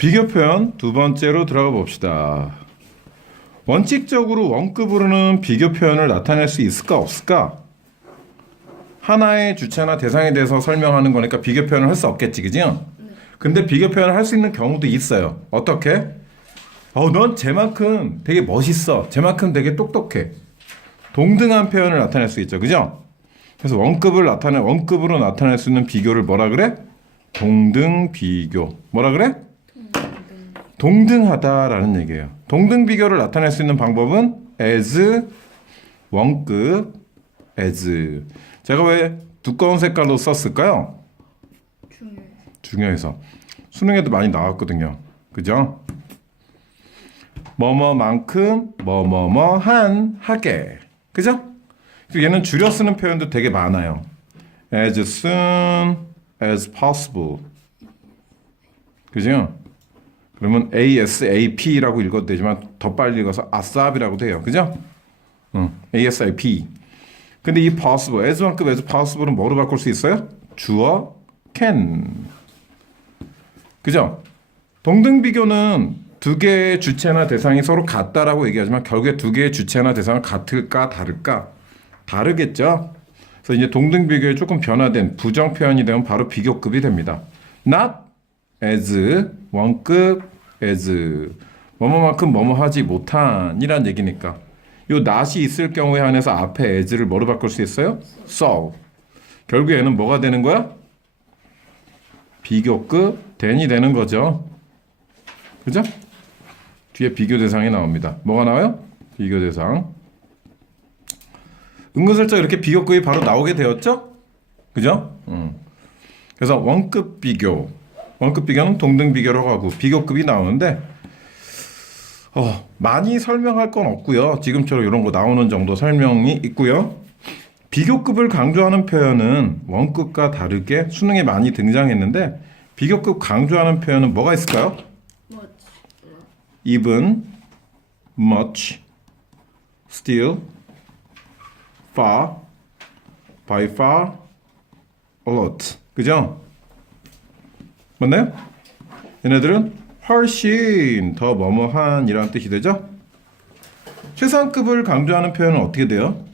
비교 표현 두 번째로 들어가 봅시다. 원칙적으로 원급으로는 비교 표현을 나타낼 수 있을까 없을까? 하나의 주체나 대상에 대해서 설명하는 거니까 비교 표현을 할 수 없겠지, 그죠? 근데 비교 표현을 할 수 있는 경우도 있어요. 어떻게? 어, 넌 쟤만큼 되게 멋있어. 쟤만큼 되게 똑똑해. 동등한 표현을 나타낼 수 있죠, 그죠? 그래서 원급을 나타내 원급으로 나타낼 수 있는 비교를 뭐라 그래? 동등 비교. 뭐라 그래? 동등하다라는 얘기예요. 동등 비교를 나타낼 수 있는 방법은 as 원급 as. 제가 왜 두꺼운 색깔로 썼을까요? 중요해. 중요해서 수능에도 많이 나왔거든요. 그죠? 뭐뭐만큼 뭐뭐뭐한 하게. 그죠? 얘는 줄여 쓰는 표현도 되게 많아요. as soon as possible. 그죠? 그러면 ASAP라고 읽어도 되지만 더 빨리 읽어서 ASAP이라고도 해요. 그죠? 응. ASAP. 근데 이 possible, as만큼 as possible은 뭐로 바꿀 수 있어요? 주어 can. 그죠? 동등 비교는 두 개의 주체나 대상이 서로 같다라고 얘기하지만 결국에 두 개의 주체나 대상은 같을까 다를까 다르겠죠. 그래서 이제 동등 비교에 조금 변화된 부정 표현이 되면 바로 비교급이 됩니다. not as 원급 as 뭐뭐만큼 뭐뭐 하지 못한이란 얘기니까 요 not이 있을 경우에 한해서 앞에 as를 뭐로 바꿀 수 있어요? so 결국에는 뭐가 되는 거야? 비교급 then이 되는 거죠. 그죠? 뒤에 비교 대상이 나옵니다. 뭐가 나와요? 비교 대상. 은근슬쩍 이렇게 비교급이 바로 나오게 되었죠? 그죠? 음. 그래서 원급 비교. 원급 비교는 동등 비교라고 하고 비교급이 나오는데 어, 많이 설명할 건 없고요. 지금처럼 이런 거 나오는 정도 설명이 있고요. 비교급을 강조하는 표현은 원급과 다르게 수능에 많이 등장했는데 비교급 강조하는 표현은 뭐가 있을까요? 뭐 even, much, still, far, by far, a lot. 그죠? 맞나요? 얘네들은 훨씬 더 뭐뭐한이라는 뜻이 되죠? 최상급을 강조하는 표현은 어떻게 돼요?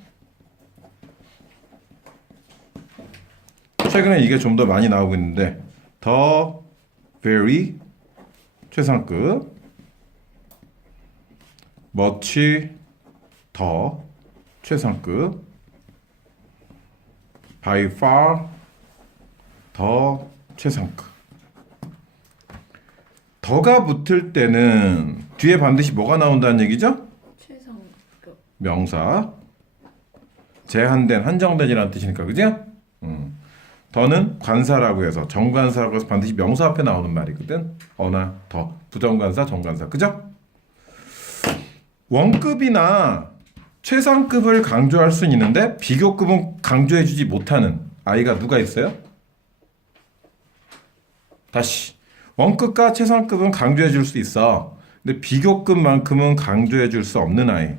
최근에 이게 좀 더 많이 나오고 있는데 더 very 최상급 much 더 최상급 by far 더 최상급 더가 붙을 때는 뒤에 반드시 뭐가 나온다는 얘기죠? 최상급. 명사 제한된 한정된이라는 뜻이니까 그죠? 음. 더는 관사라고 해서 정관사라고 해서 반드시 명사 앞에 나오는 말이거든. 어나 더 부정관사 정관사 그죠? 원급이나 최상급을 강조할 수는 있는데 비교급은 강조해주지 못하는 아이가 누가 있어요? 다시 원급과 최상급은 강조해 줄 수 있어. 근데 비교급만큼은 강조해 줄 수 없는 아이.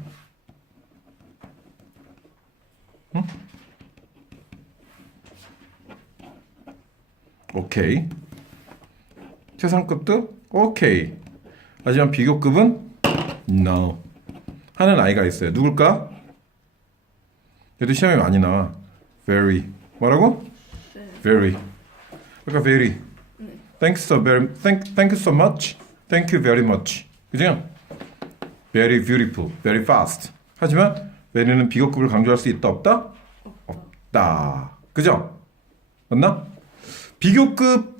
오케이. 최상급도 오케이. 하지만 비교급은 no. 하는 아이가 있어요. 누굴까? 얘도 시험에 많이 나와. very. 뭐라고? very. 그러니까 very. Thanks so very thank thank you so much. Thank you very much. 그죠? Very beautiful. Very fast. 하지만 very는 비교급을 강조할 수 있다 없다? 없다. 그죠? 맞나? 비교급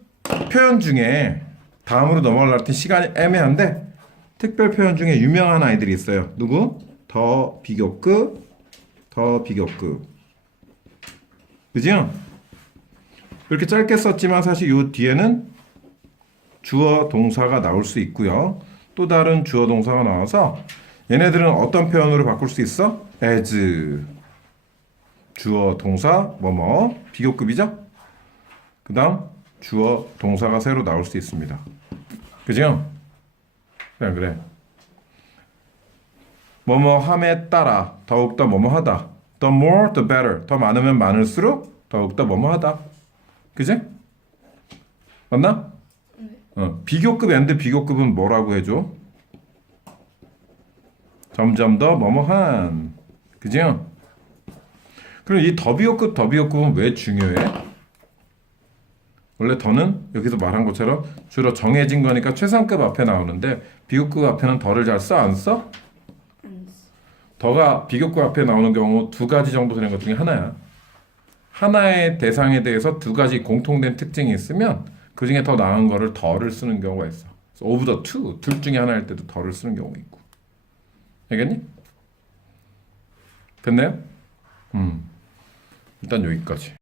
표현 중에 다음으로 넘어가려고 했더니 시간이 애매한데 특별 표현 중에 유명한 아이들이 있어요. 누구? 더 비교급, 더 비교급. 그죠? 이렇게 짧게 썼지만 사실 이 뒤에는 주어 동사가 나올 수 있고요. 또 다른 주어 동사가 나와서 얘네들은 어떤 표현으로 바꿀 수 있어? as 주어 동사 뭐뭐 비교급이죠? 그다음 주어 동사가 새로 나올 수 있습니다. 그죠? 그냥 그래. 뭐뭐 함에 따라 더욱더 뭐뭐 하다. The more the better. 더 많으면 많을수록 더욱더 뭐뭐 하다. 그지? 맞나? 어, 비교급 and 비교급은 뭐라고 해줘? 점점 더 뭐뭐한 그죠? 그럼 이 더비교급 더비교급은 왜 중요해? 원래 더는 여기서 말한 것처럼 주로 정해진 거니까 최상급 앞에 나오는데 비교급 앞에는 더를 잘써안 써? 더가 비교급 앞에 나오는 경우 두 가지 정도 되는 것 중에 하나야. 하나의 대상에 대해서 두 가지 공통된 특징이 있으면 그 중에 더 나은 거를 더를 쓰는 경우가 있어. 오브 더 투, 둘 중에 하나일 때도 더를 쓰는 경우가 있고. 알겠니? 됐나요? 음. 일단 여기까지.